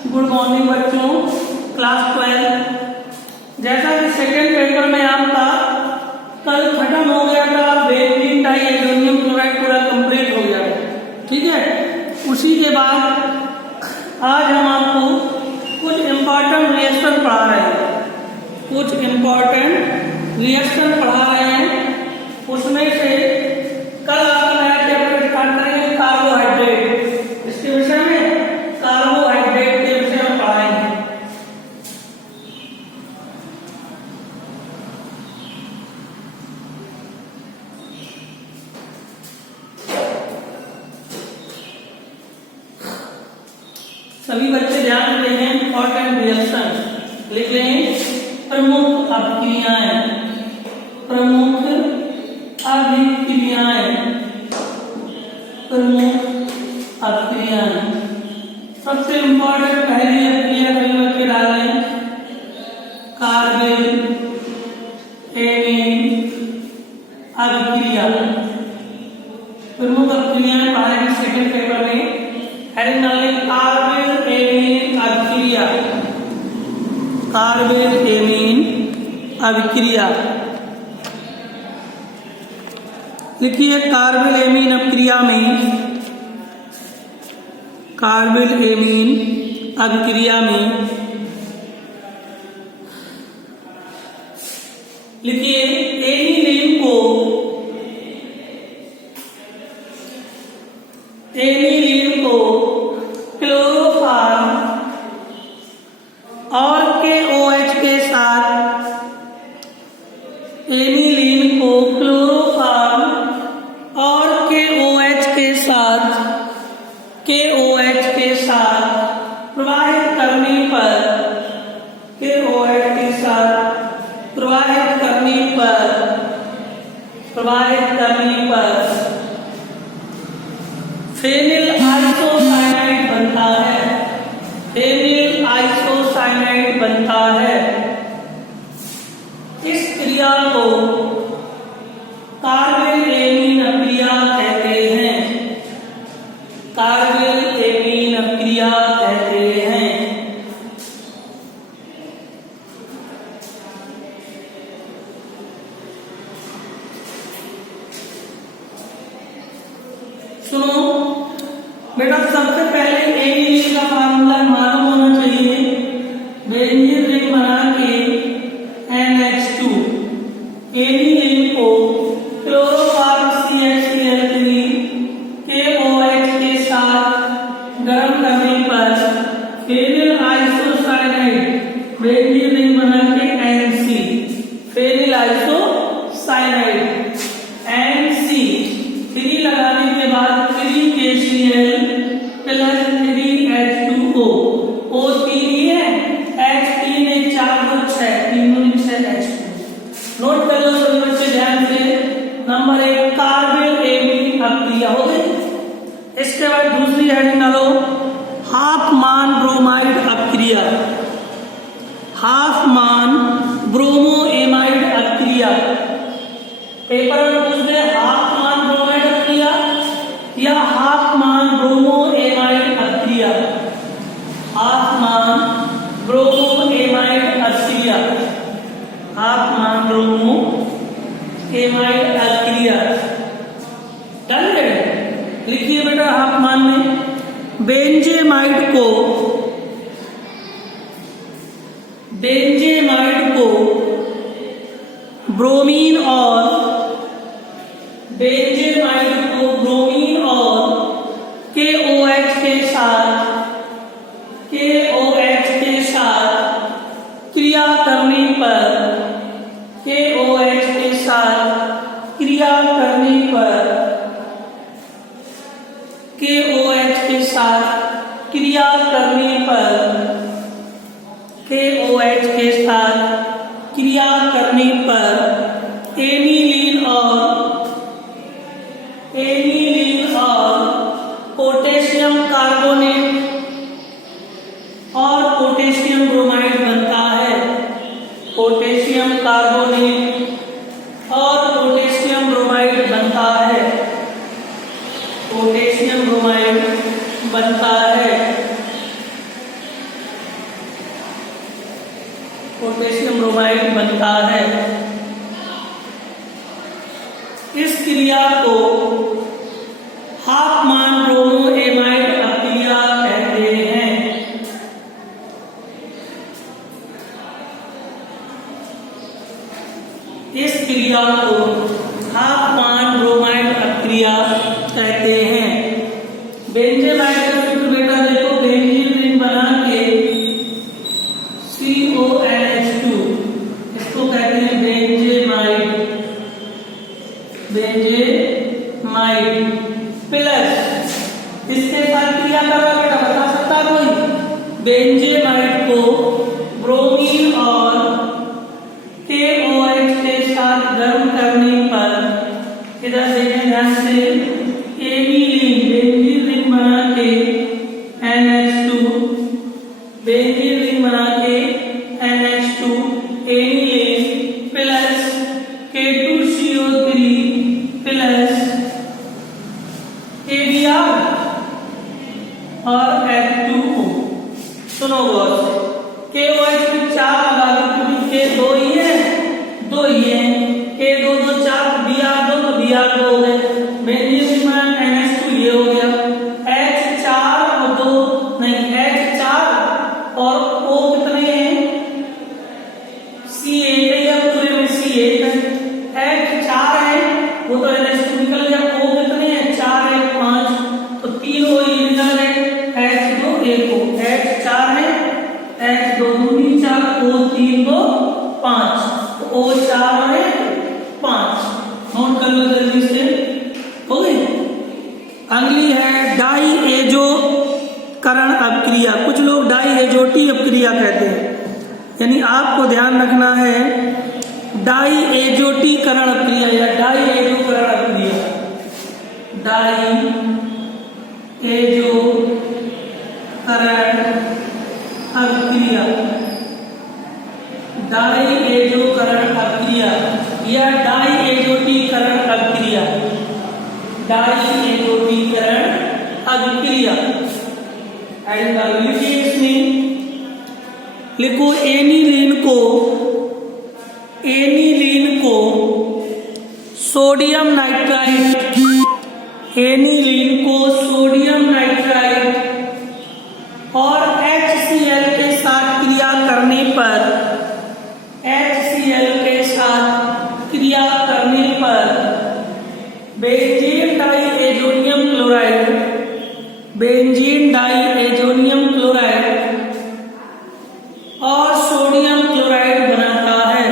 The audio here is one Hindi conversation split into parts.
गुड मॉर्निंग बच्चों, क्लास 12। जैसा कि सेकेंड पेपर में आपका कल खत्म हो गया था, बेंजीन डाइएजोनियम क्लोराइड पूरा कंप्लीट हो गया, ठीक है। उसी के बाद आज हम आपको कुछ इम्पोर्टेंट रिएक्शन पढ़ा रहे हैं, उसमें से कल आपका नया चैप्टर स्टार्ट करेंगे कार्बोहाइड्रेट। इसके विषय में कार्बोहाइड्रेट के विषय में पढ़ाएंगे। सभी बच्चे ध्यान दें, इंपॉर्टेंट रिएक्शन लिख लें। प्रमुख अभिक्रियाएं, सबसे इंपॉर्टेंट पहली अभिक्रिया कहीं बच्चे डालें कार्बेन एमीन अभिक्रिया। प्रमुख अभिक्रियाएं पढ़ाएंगे सेकंड पेपर में। हेडिंग डालें कार्बेन एमीन अभिक्रिया, कार्बेन एमीन अभिक्रिया लिखिए। कार्बेन एमीन अभिक्रिया में लिखिए एनिलीन को क्लोरोफॉर्म और KOH के साथ, एनिलीन को क्लोरोफॉर्म और KOH के साथ प्रवाहित करने पर फेनिल आइसोसाइनाइड बनता है। इस क्रिया को कार्बेन एमीन अभिक्रिया कहते हैं। सुनो बेटा, सबसे पहले एनिलीन का फार्मूला मालूम होना चाहिए। बेंजीन रिंग बना के NH2, एनिलीन को क्लोरोफॉर्म CH3 KOH के साथ गर्म करने पर फेनिल आइसोसाइनाइड, बेंजीन रिंग बना के NC, फेनिल आइसोसाइनाइड NC 3 लगाने के बाद 3KCl प्लस 3H2O, O3 है, H3 है, 4 2 6, 3 2 6 H2। नोट कर लो सभी बच्चे ध्यान से। नंबर 1 कार्बेन एमीन अभिक्रिया हो गई। इसके बाद दूसरी हेडिंग डालो हाफमान ब्रोमाइड अभिक्रिया, हाफमान ब्रोमोएमाइड अभिक्रिया। पेपर में पूछते हैं हाफमान ब्रोमाइड अभिक्रिया या हाफमान ब्रोमोएमाइड अभिक्रिया। हाफमान ब्रोमोएमाइड अभिक्रिया, हाफमान ब्रोमोएमाइड अभिक्रिया। डन है? लिखिए बेटा, हाफमान में बेंजेमाइड को ब्रोमीन और KOH के साथ क्रिया करने पर एनिलीन और पोटेशियम कार्बोनेट और पोटेशियम ब्रोमाइड बनता है। पोटेशियम कार्बोनेट और पोटेशियम ब्रोमाइड बनता है। पोटेशियम ब्रोमाइड बनता है। ब्रोमाइड बनता है। इस क्रिया को हाफमान ब्रोमोएमाइड अभिक्रिया कहते हैं। इस क्रिया को हाफमान ब्रोमाइड अभिक्रिया कहते हैं। बेंजेमाइड का सूत्र बेटा देखो, बेंजीन रिंग बना के CONH2, इसको कहते हैं बेंजेमाइड। बेंजेमाइड प्लस इसके साथ क्रिया करवा बेटा, बता सकता कोई? बेंजेमाइड को ब्रोमीन और KOH के साथ गर्म करने पर, इधर देखें ध्यान से, एनिलीन बेंजीन रिंग बना के NH2, बेंजीन रिंग बना के NH2 aniline plus K2CO3 plus ABr और H2O। सुनो गौर से, KOH में 4 लगा दो क्योंकि K 2 ही है, 2 ही है, K 2 2 4, Br 2 तो Br 2 हो गए, बेंजीन रिंग बना NH2 ये हो गया, H4 और 2 नहीं, H4 और O कितने हैं? C8 है, या पूरे में C8 है, H4 है वो तो NH2 निकल गया, O कितने हैं? 4 1 5, तो 3 O ही निकल गए, H2 1 O, H4 है, H2 2 4, O 3 2 5, तो O 4 और 5, नोट कर लो जल्दी से, हो गई। अगली है डाई एजोकरण अभिक्रिया। कुछ लोग डाई एजोटी अभिक्रिया कहते हैं, यानी आपको ध्यान रखना है डाई एजोटीकरण अभिक्रिया या डाई एजोकरण अभिक्रिया। डाई एजोकरण अभिक्रिया, डाई एजोकरण अभिक्रिया या डाई एजोटीकरण अभिक्रिया। डाई एजोटीकरण अभिक्रिया लिखिए, इसमें लिखो एनिलीन को सोडियम नाइट्राइट, एनिलीन को सोडियम नाइट्राइट और HCl के साथ क्रिया करने पर, HCl के साथ क्रिया करने पर benzene diazonium chloride, benzene diazonium chloride और सोडियम क्लोराइड बनाता है,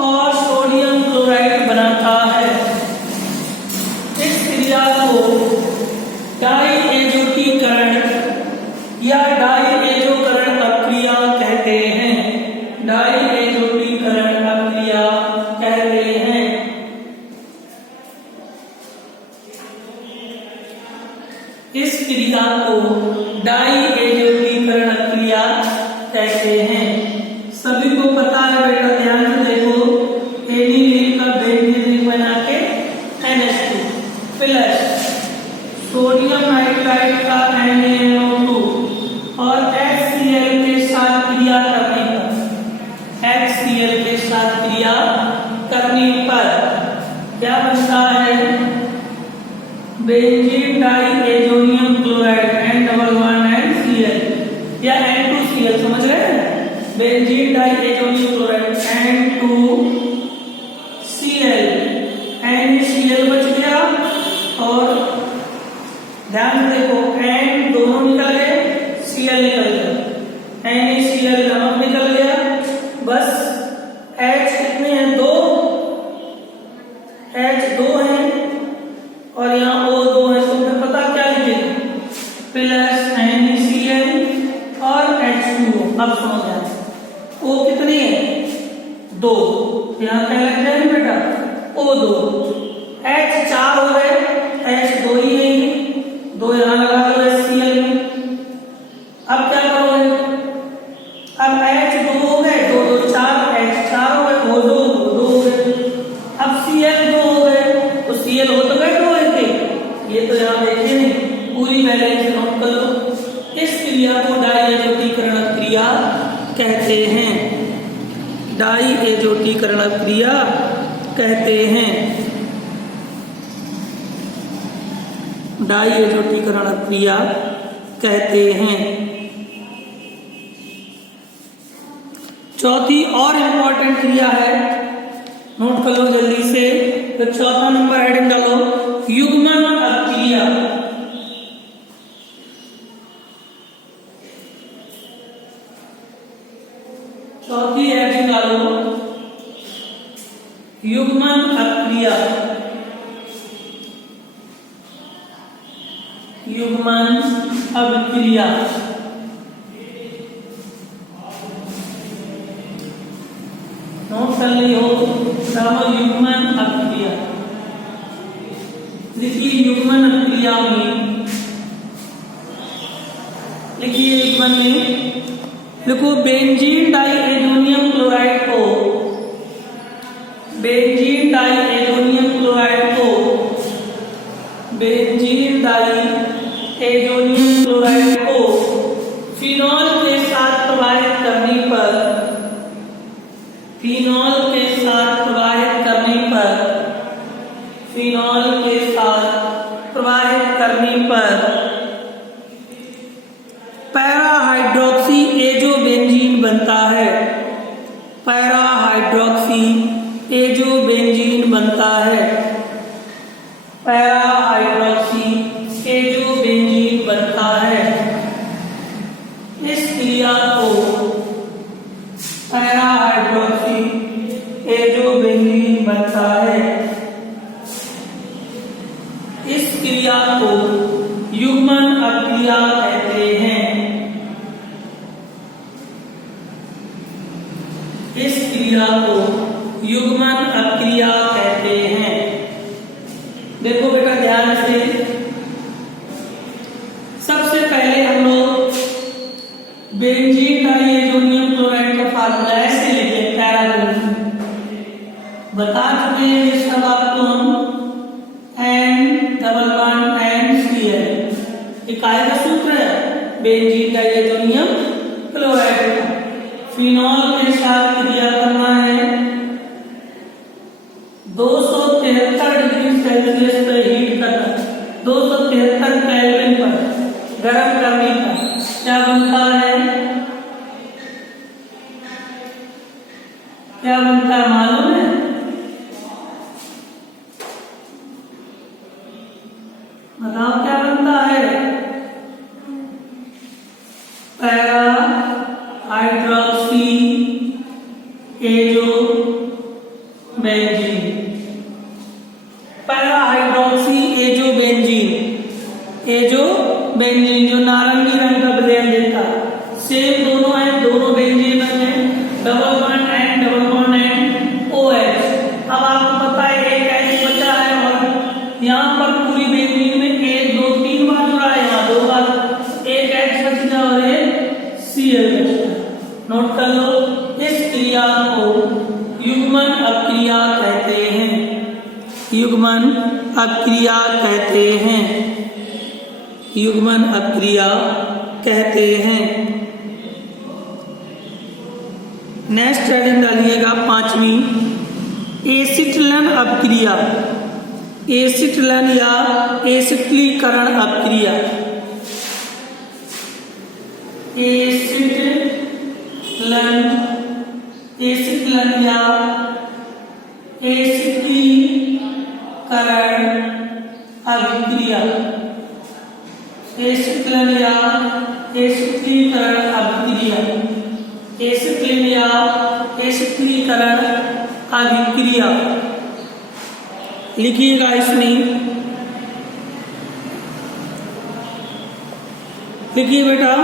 और सोडियम क्लोराइड बनाता है। इस क्रिया को डाईएजोटीकरण या डाईएजोकरण अभिक्रिया कहते हैं। डाईएजोटीकरण अभिक्रिया कहते हैं। इस क्रिया को डाईएजोटीकरण अभिक्रिया कहते हैं। सभी को पता है बेटा, ध्यान से देखो, एनिलीन का बेंजीन रिंग बना के NH2 प्लस सोडियम नाइट्राइड का NaNO2 और HCl के साथ क्रिया करने पर, HCl के साथ क्रिया करने पर क्या बनता है? बेंजीन डाईएजोनियम क्लोराइड N+1Cl या N2Cl, समझ रहे हैं? Benzene diazonium chloride N2Cl, NaCl बच गया, और ध्यान से देखो N दोनों निकल गए, Cl निकल गया, NaCl नमक निकल गया, बस H कितने हैं? 2, H 2 है और यहाँ O 2 है, तो हमें पता क्या लिखेगा? प्लस NaCl और H2O। अब समझ आया, O कितनी है? 2, यहाँ क्या लग जाएगा बेटा? O2, H 4 हो गए, H 2 ही है, 2 यहाँ लगा दो HCl में। अब क्या करोगे? अब H 2 हो गए, 2 2 4, H 4 हो गए, O 2 हो गए, अब Cl 2 हो गए, तो Cl हो तो गए 2 है, ये तो यहाँ देखिए नहीं, पूरी बैलेंस नोट कर लो। इस क्रिया को डाईएजोटीकरण क्रिया कहते हैं। डाई एजोटीकरण क्रिया कहते हैं। डाई एजोटीकरण क्रिया कहते हैं। चौथी और इंपॉर्टेंट क्रिया है, नोट कर लो जल्दी से। तो चौथा नंबर हेडिंग डालो, युग्मन अपक्रिया। चौथी हेडिंग डालो, युग्मन अपक्रिया। युग्मन अपक्रिया। नोट कर ली हो, युग्मन अपक्रिया। लिखिए युग्मन अपक्रिया में, लिखिए युग्मन में देखो, बेंजीन डाई एजोनियम क्लोराइड को, बेंजीन डाई एजोनियम क्लोराइड को, बेंजीन डाई एजोनियम क्लोराइड को फिनॉल के साथ प्रवाहित करने पर, फिनॉल के साथ प्रवाहित करने पर, फिनॉल के साथ प्रवाहित करने पर पैरा हाइड्रोक्सी एजोबेंजीन बनता है। पैरा हाइड्रोक्सी एजोबेंजीन बनता है। पैरा हाइड्रोक्सी एजोबेंजीन बनता है। इस क्रिया को पैरा हाइड्रोक्सी एजोबेंजीन बनता है। इस क्रिया को युग्मन अपक्रिया कहते हैं। इस क्रिया को युग्मन अपक्रिया कहते हैं। देखो बेटा ध्यान से, सबसे पहले हम लोग बेंजीन डाई एजोनियम क्लोराइड का फार्मूला ऐसे लिखे, पैराबेंजीन बता चुके हैं ये सब आपको हम, N+1NCl ये काहे का सूत्र है, बेंजीन डाई एजोनियम क्लोराइड का। फिनॉल के साथ क्रिया करना है, 273 डिग्री सेल्सियस पर हीट करना, 273 केल्विन पर गर्म करने पर क्या बनता है, क्या बनता है मालूम है? बताओ क्या बनता है? Para hydroxy azobenzene. Para hydroxy azobenzene, azobenzene जो नारंगी रंग का ब्लेड देता, सेम दोनों है, दोनों बेंजीन में डबल बॉन्ड एंड OH। अब आपको पता है एक H बचा है और यहाँ पर पूरी बेंजीन में 1 2 3 बार जुड़ा है, यहाँ 2 बार, एक H बचना और एक Cl बचना। नोट कर लो, इस क्रिया को युग्मन अपक्रिया कहते हैं। युग्मन अपक्रिया कहते हैं। युग्मन अपक्रिया कहते हैं। नेक्स्ट हेडिंग डालिएगा 5वीं, एसिटिलन अपक्रिया। एसिटिलन या एसिटिलीकरण अपक्रिया। एसिटिलन या एसिटिलीकरण अभिक्रिया। एसिटिलन या एसिटिलीकरण अभिक्रिया। एसिटिलिन या एसिटिलीकरण अभिक्रिया लिखिएगा इसमें, लिखिए बेटा,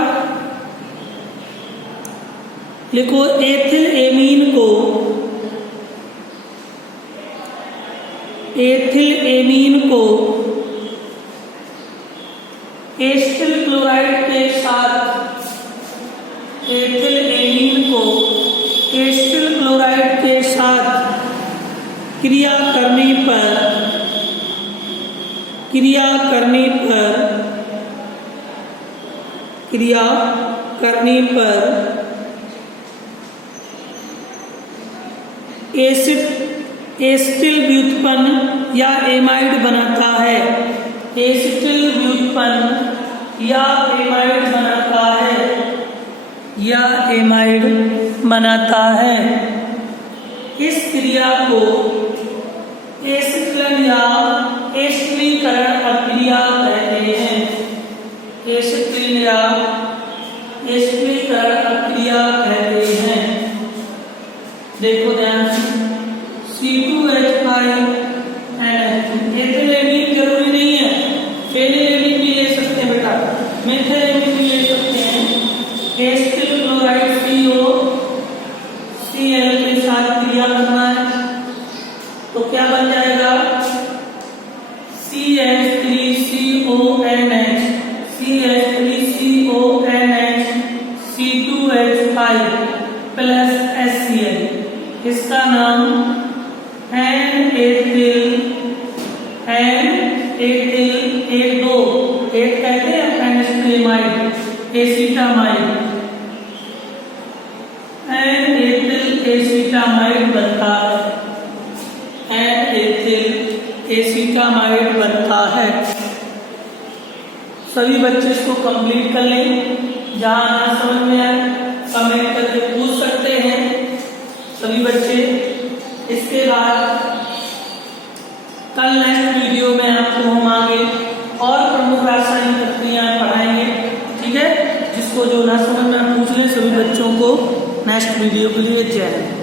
लिखो एथिल एमीन को, एथिल एमीन को एसिटिल क्लोराइड के साथ, एथिल एमीन को एसिटिल क्लोराइड के साथ क्रिया करने पर, क्रिया करने पर, क्रिया करने पर एसिटिल व्युत्पन्न या एमाइड बनाता है। एसिटिल व्युत्पन्न या एमाइड बनाता है, या एमाइड बनाता है। इस क्रिया को एसिटिलन या एस्टिलीकरण अक्रिया कहते हैं। एसिटिल या एस्टिलीकरण अक्रिया कहते हैं। देखो ध्यान से, C2H5 एथिलेमिन जरूरी नहीं है, फेनिलेमिन भी ले सकते हैं बेटा, मेथिलेमिन भी ले सकते हैं। एसिटिल क्लोराइड COCl के साथ क्रिया करना है तो क्या बन जाएगा, CH3CONH, CH3CONH C2H5 plus HCl, इसका नाम एन-एथिल एक कहते हैं एनेस्टिलेमाइड, एसिटामाइड, एन-एथिल एसिटामाइड बनता है। एन-एथिल एसिटामाइड बनता है। सभी बच्चे इसको कंप्लीट कर लें। जहां ना समझ में आए कमेंट करके पूछ सकते हैं सभी बच्चे। इसके बाद कल नेक्स्ट वीडियो में आपको हम आगे और प्रमुख रासायनिक प्रक्रियाएं पढ़ाएंगे, ठीक है। जिसको जो ना समझ में पूछ लें सभी बच्चों को नेक्स्ट वीडियो के लिए जय हिंद।